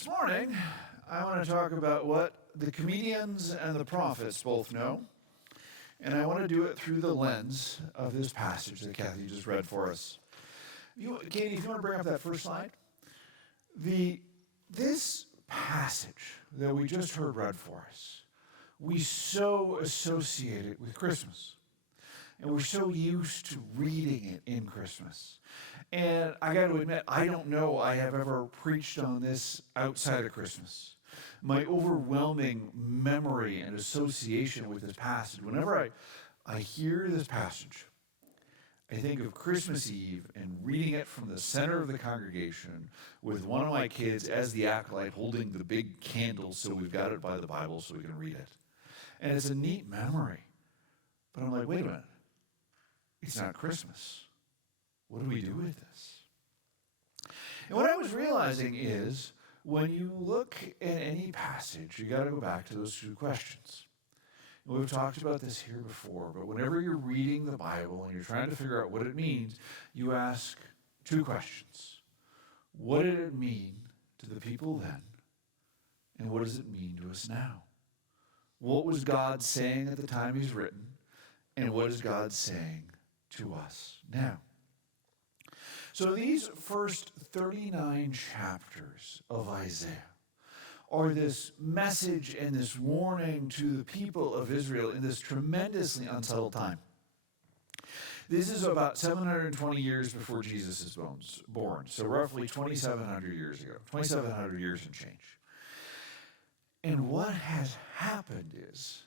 This morning, I want to talk about what the comedians and the prophets both know, and I want to do it through the lens of this passage that Kathy just read for us. Katie, if you want to bring up that first slide. This passage that we just heard read for us, we so associate it with Christmas. And we're so used to reading it in Christmas. And I got to admit, I don't know I have ever preached on this outside of Christmas. My overwhelming memory and association with this passage, whenever I hear this passage, I think of Christmas Eve and reading it from the center of the congregation with one of my kids as the acolyte holding the big candle so we've got it by the Bible so we can read it. And it's a neat memory. But I'm like, wait a minute. It's not Christmas. What do we do with this? And what I was realizing is when you look at any passage, you got to go back to those two questions. And we've talked about this here before, but whenever you're reading the Bible and you're trying to figure out what it means, you ask two questions. What did it mean to the people then? And what does it mean to us now? What was God saying at the time he's written? And what is God saying to us now? So these first 39 chapters of Isaiah are this message and this warning to the people of Israel in this tremendously unsettled time. This is about 720 years before Jesus is born, so roughly 2,700 years ago, 2,700 years and change. And what has happened is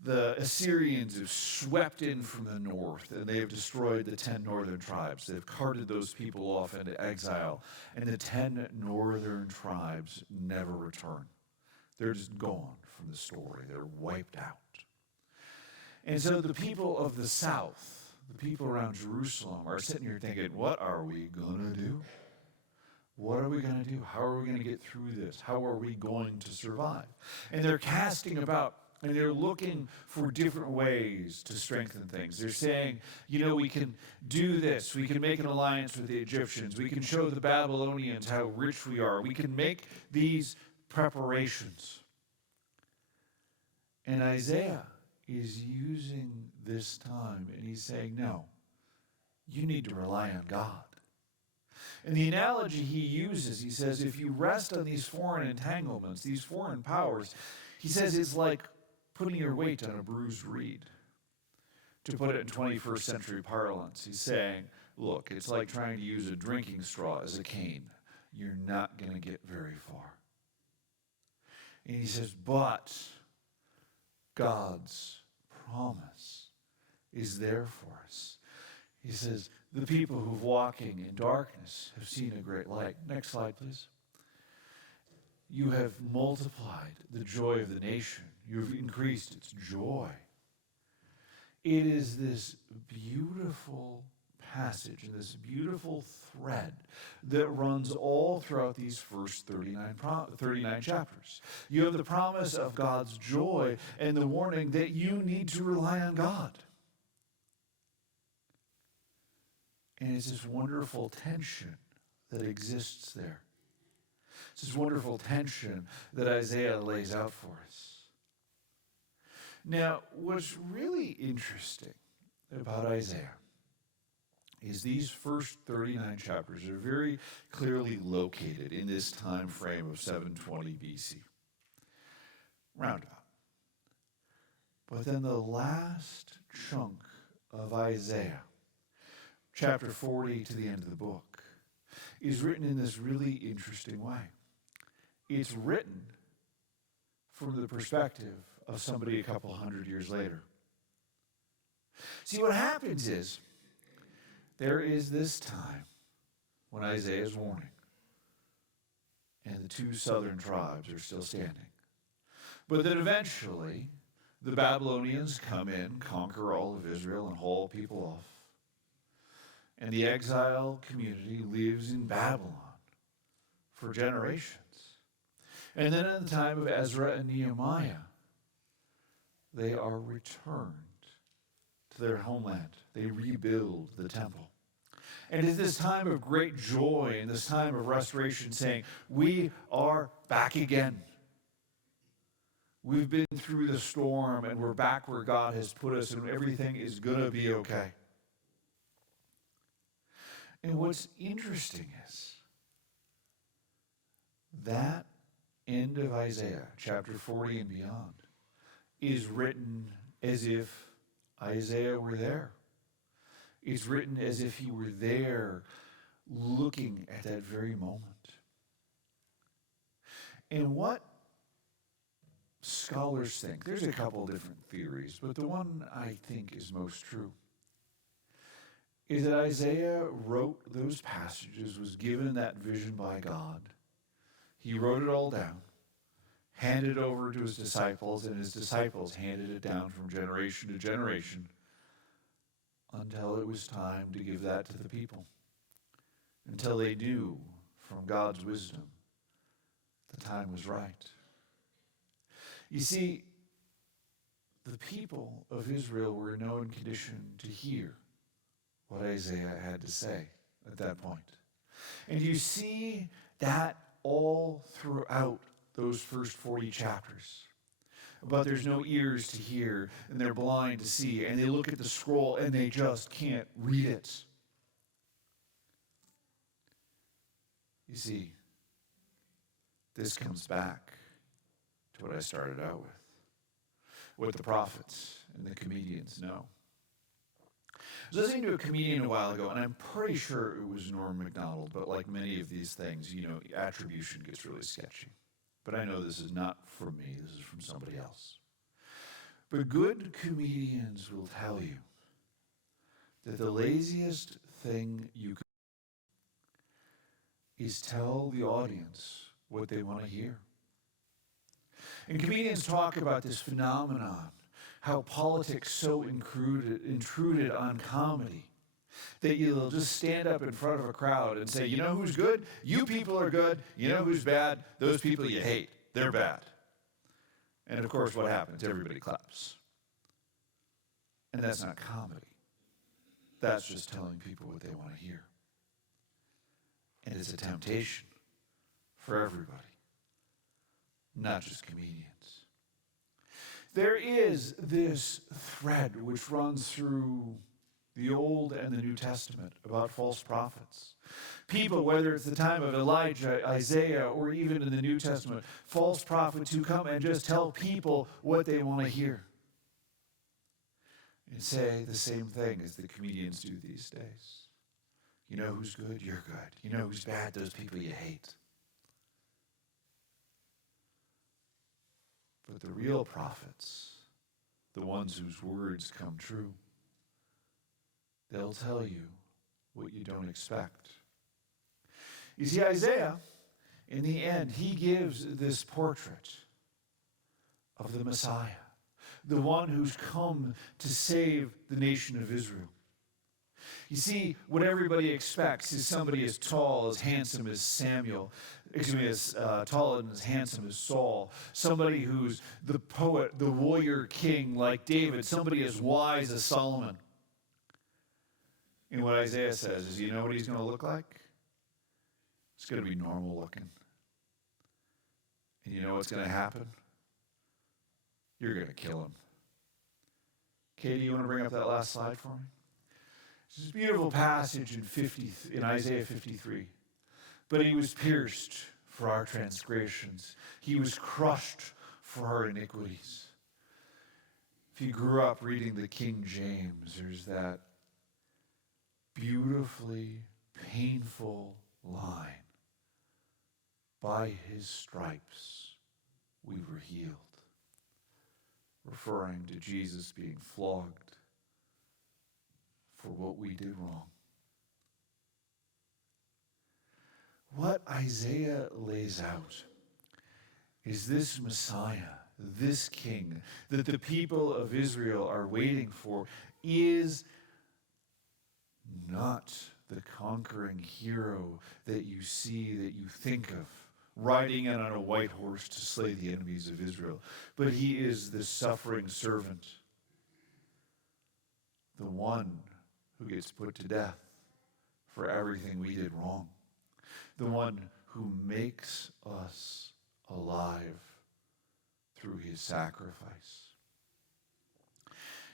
the Assyrians have swept in from the north, and they have destroyed the 10 northern tribes. They've carted those people off into exile, and the 10 northern tribes never return. They're just gone from the story. They're wiped out. And so the people of the south, the people around Jerusalem, are sitting here thinking, what are we going to do? What are we going to do? How are we going to get through this? How are we going to survive? And they're casting about. And they're looking for different ways to strengthen things. They're saying, we can do this. We can make an alliance with the Egyptians. We can show the Babylonians how rich we are. We can make these preparations. And Isaiah is using this time, and he's saying, no, you need to rely on God. And the analogy he uses, he says, if you rest on these foreign entanglements, these foreign powers, he says it's like putting your weight on a bruised reed. To put it in 21st century parlance, he's saying, look, it's like trying to use a drinking straw as a cane. You're not going to get very far. And he says, but God's promise is there for us. He says, the people who've walking in darkness have seen a great light. Next slide, please. You have multiplied the joy of the nation. You've increased its joy. It is this beautiful passage and this beautiful thread that runs all throughout these first 39 chapters. You have the promise of God's joy and the warning that you need to rely on God. And it's this wonderful tension that exists there. It's this wonderful tension that Isaiah lays out for us. Now, what's really interesting about Isaiah is these first 39 chapters are very clearly located in this time frame of 720 BC. Roundabout. But then the last chunk of Isaiah, chapter 40 to the end of the book, is written in this really interesting way. It's written from the perspective of somebody a couple hundred years later. See, what happens is there is this time when Isaiah is warning, and the two southern tribes are still standing. But then eventually, the Babylonians come in, conquer all of Israel, and haul people off. And the exile community lives in Babylon for generations. And then at the time of Ezra and Nehemiah, they are returned to their homeland. They rebuild the temple. And it's this time of great joy and this time of restoration saying, we are back again. We've been through the storm and we're back where God has put us and everything is going to be okay. And what's interesting is that end of Isaiah, chapter 40 and beyond, is written as if Isaiah were there. It's written as if he were there looking at that very moment. And what scholars think, there's a couple different theories, but the one I think is most true, is that Isaiah wrote those passages, was given that vision by God. He wrote it all down, handed it over to his disciples, and his disciples handed it down from generation to generation until it was time to give that to the people, until they knew from God's wisdom the time was right. You see, the people of Israel were in no condition to hear what Isaiah had to say at that point. And you see that all throughout those first 40 chapters. But there's no ears to hear, and they're blind to see, and they look at the scroll and they just can't read it. You see, this comes back to what I started out with, what the prophets and the comedians know. I was listening to a comedian a while ago, and I'm pretty sure it was Norm Macdonald, but like many of these things, attribution gets really sketchy. But I know this is not from me, this is from somebody else. But good comedians will tell you that the laziest thing you can do is tell the audience what they want to hear. And comedians talk about this phenomenon, how politics so intruded on comedy, that you'll just stand up in front of a crowd and say, you know who's good? You people are good. You know who's bad? Those people you hate. They're bad. And of course, what happens? Everybody claps. And that's not comedy. That's just telling people what they want to hear. And it's a temptation for everybody, not just comedians. There is this thread which runs through the Old and the New Testament about false prophets. People, whether it's the time of Elijah, Isaiah, or even in the New Testament, false prophets who come and just tell people what they want to hear. And say the same thing as the comedians do these days. You know who's good? You're good. You know who's bad? Those people you hate. But the real prophets, the ones whose words come true, they'll tell you what you don't expect. You see, Isaiah, in the end, he gives this portrait of the Messiah, the one who's come to save the nation of Israel. You see, what everybody expects is somebody as tall, as handsome as Samuel, as tall and as handsome as Saul, somebody who's the poet, the warrior king like David, somebody as wise as Solomon. And what Isaiah says is, you know what he's going to look like? It's going to be normal looking. And you know what's going to happen? You're going to kill him. Katie, you want to bring up that last slide for me? This is a beautiful passage in Isaiah 53. But he was pierced for our transgressions. He was crushed for our iniquities. If you grew up reading the King James, there's that beautifully painful line. By his stripes we were healed. Referring to Jesus being flogged for what we did wrong. What Isaiah lays out is this Messiah, this King, that the people of Israel are waiting for, is not the conquering hero that you see, that you think of, riding in on a white horse to slay the enemies of Israel. But he is the suffering servant, the one who gets put to death for everything we did wrong, the one who makes us alive through his sacrifice.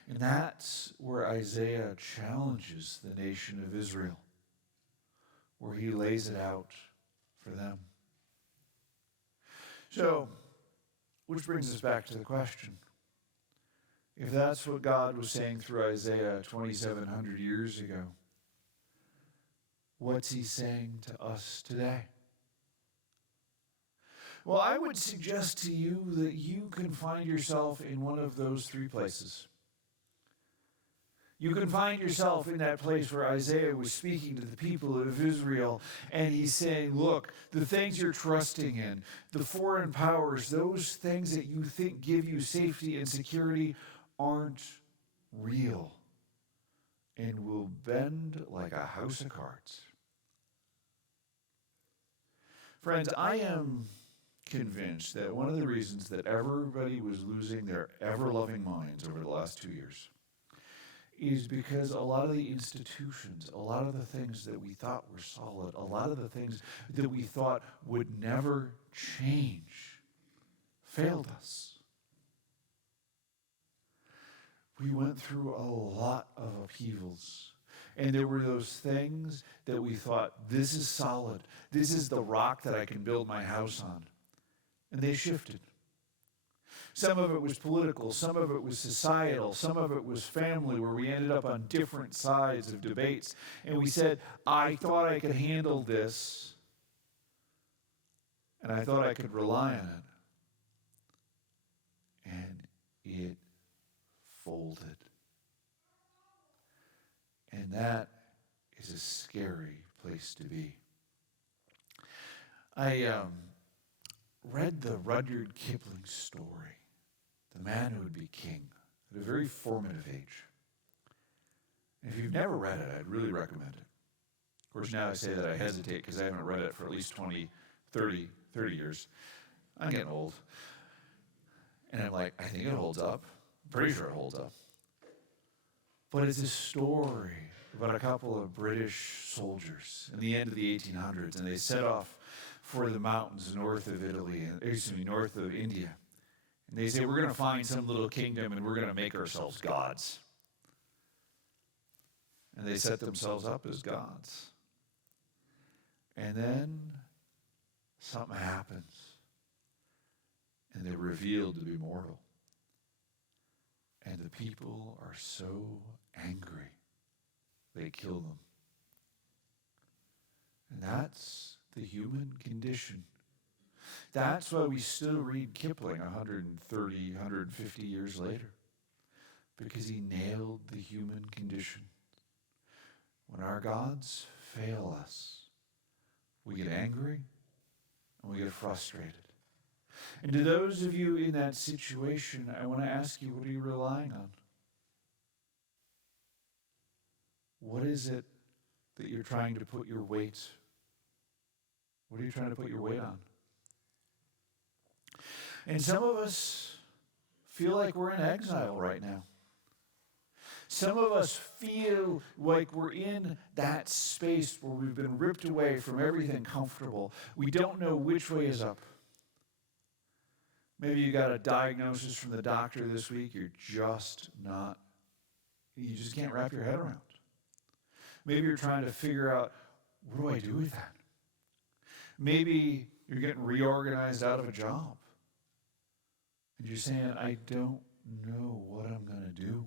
And that's where Isaiah challenges the nation of Israel, where he lays it out for them. So, which brings us back to the question. If that's what God was saying through Isaiah 2,700 years ago, what's he saying to us today? Well, I would suggest to you that you can find yourself in one of those three places. You can find yourself in that place where Isaiah was speaking to the people of Israel, and he's saying, look, the things you're trusting in, the foreign powers, those things that you think give you safety and security aren't real and will bend like a house of cards. Friends, I am convinced that one of the reasons that everybody was losing their ever-loving minds over the last 2 years is because a lot of the institutions, a lot of the things that we thought were solid, a lot of the things that we thought would never change failed us. We went through a lot of upheavals. And there were those things that we thought, this is solid. This is the rock that I can build my house on. And they shifted. Some of it was political, some of it was societal, some of it was family, where we ended up on different sides of debates. And we said, I thought I could handle this, and I thought I could rely on it. And it folded. And that is a scary place to be. I read the Rudyard Kipling story, The Man Who Would Be King, at a very formative age. And if you've never read it, I'd really recommend it. Of course, now I say that I hesitate because I haven't read it for at least 30 years. I'm getting old. And I'm like, I think it holds up. I'm pretty sure it holds up. But it's a story about a couple of British soldiers in the end of the 1800s, and they set off for the mountains north of north of India. And they say, we're going to find some little kingdom and we're going to make ourselves gods. And they set themselves up as gods. And then something happens, and they're revealed to be mortal. And the people are so angry, they kill them. And that's the human condition. That's why we still read Kipling 130, 150 years later, because he nailed the human condition. When our gods fail us, we get angry and we get frustrated. And to those of you in that situation, I want to ask you, what are you relying on? What is it that you're trying to put your weight? What are you trying to put your weight on? And some of us feel like we're in exile right now. Some of us feel like we're in that space where we've been ripped away from everything comfortable. We don't know which way is up. Maybe you got a diagnosis from the doctor this week you just can't wrap your head around. Maybe you're trying to figure out, what do I do with that? Maybe you're getting reorganized out of a job. And you're saying, I don't know what I'm going to do.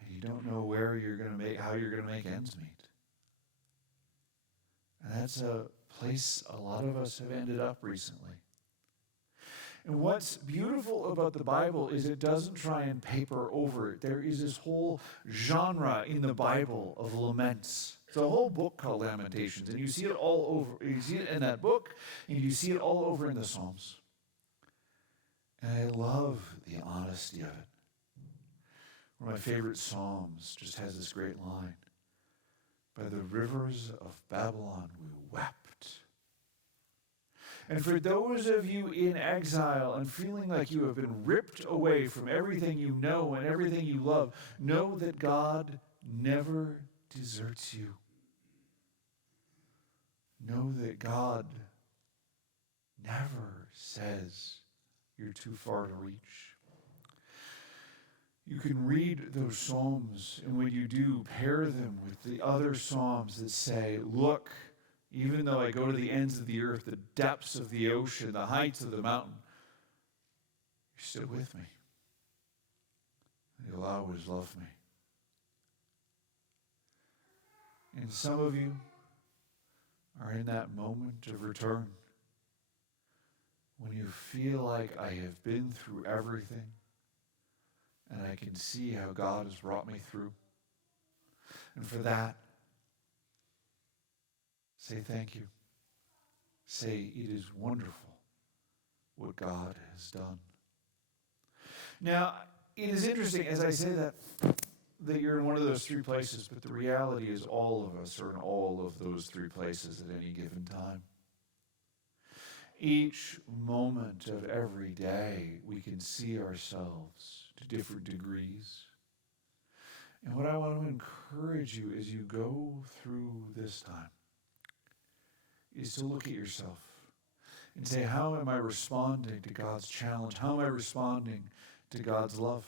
And you don't know how you're going to make ends meet. And that's a place a lot of us have ended up recently. And what's beautiful about the Bible is it doesn't try and paper over it. There is this whole genre in the Bible of laments. It's a whole book called Lamentations, and you see it all over. You see it in that book, and you see it all over in the Psalms. And I love the honesty of it. One of my favorite Psalms just has this great line. By the rivers of Babylon we wept. And for those of you in exile and feeling like you have been ripped away from everything you know and everything you love, know that God never deserts you. know that God never says you're too far to reach. You can read those Psalms, and when you do, pair them with the other Psalms that say, look, even though I go to the ends of the earth, the depths of the ocean, the heights of the mountain, you're still with me. You'll always love me. And some of you are in that moment of return when you feel like I have been through everything and I can see how God has brought me through. And for that, say thank you. Say it is wonderful what God has done. Now, it is interesting as I say that you're in one of those three places, but the reality is all of us are in all of those three places at any given time. Each moment of every day, we can see ourselves to different degrees. And what I want to encourage you as you go through this time is to look at yourself and say, how am I responding to God's challenge? How am I responding to God's love?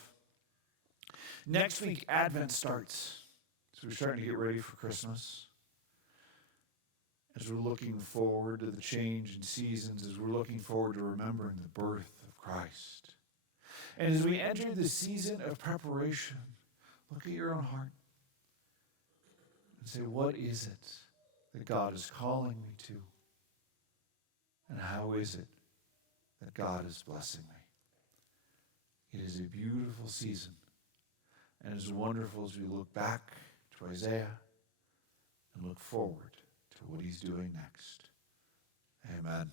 Next week, Advent starts. So we're starting to get ready for Christmas. As we're looking forward to the change in seasons, as we're looking forward to remembering the birth of Christ. And as we enter the season of preparation, look at your own heart and say, what is it that God is calling me to? And how is it that God is blessing me? It is a beautiful season. And as wonderful as we look back to Isaiah and look forward to what he's doing next. Amen.